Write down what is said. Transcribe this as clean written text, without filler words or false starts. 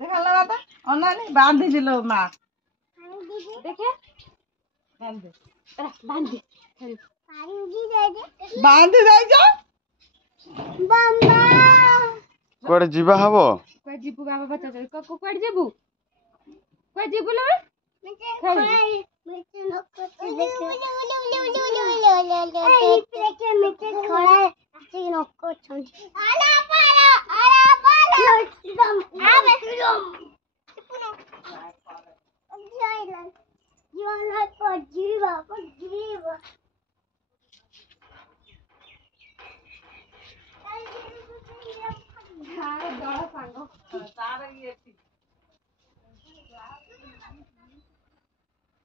দেখালো মাথা অনানি বাঁধি দিল মা দেখে বান্ধি বাঁধি যাইছ କୁଆଡେ ଯିବା ହବ? କୁଆଡେ ଯିବୁ ବାବା ପଚାରୁଛନ୍ତି କୁଆଡେ ଯିବୁ ଲୋ ତାର ଇଏ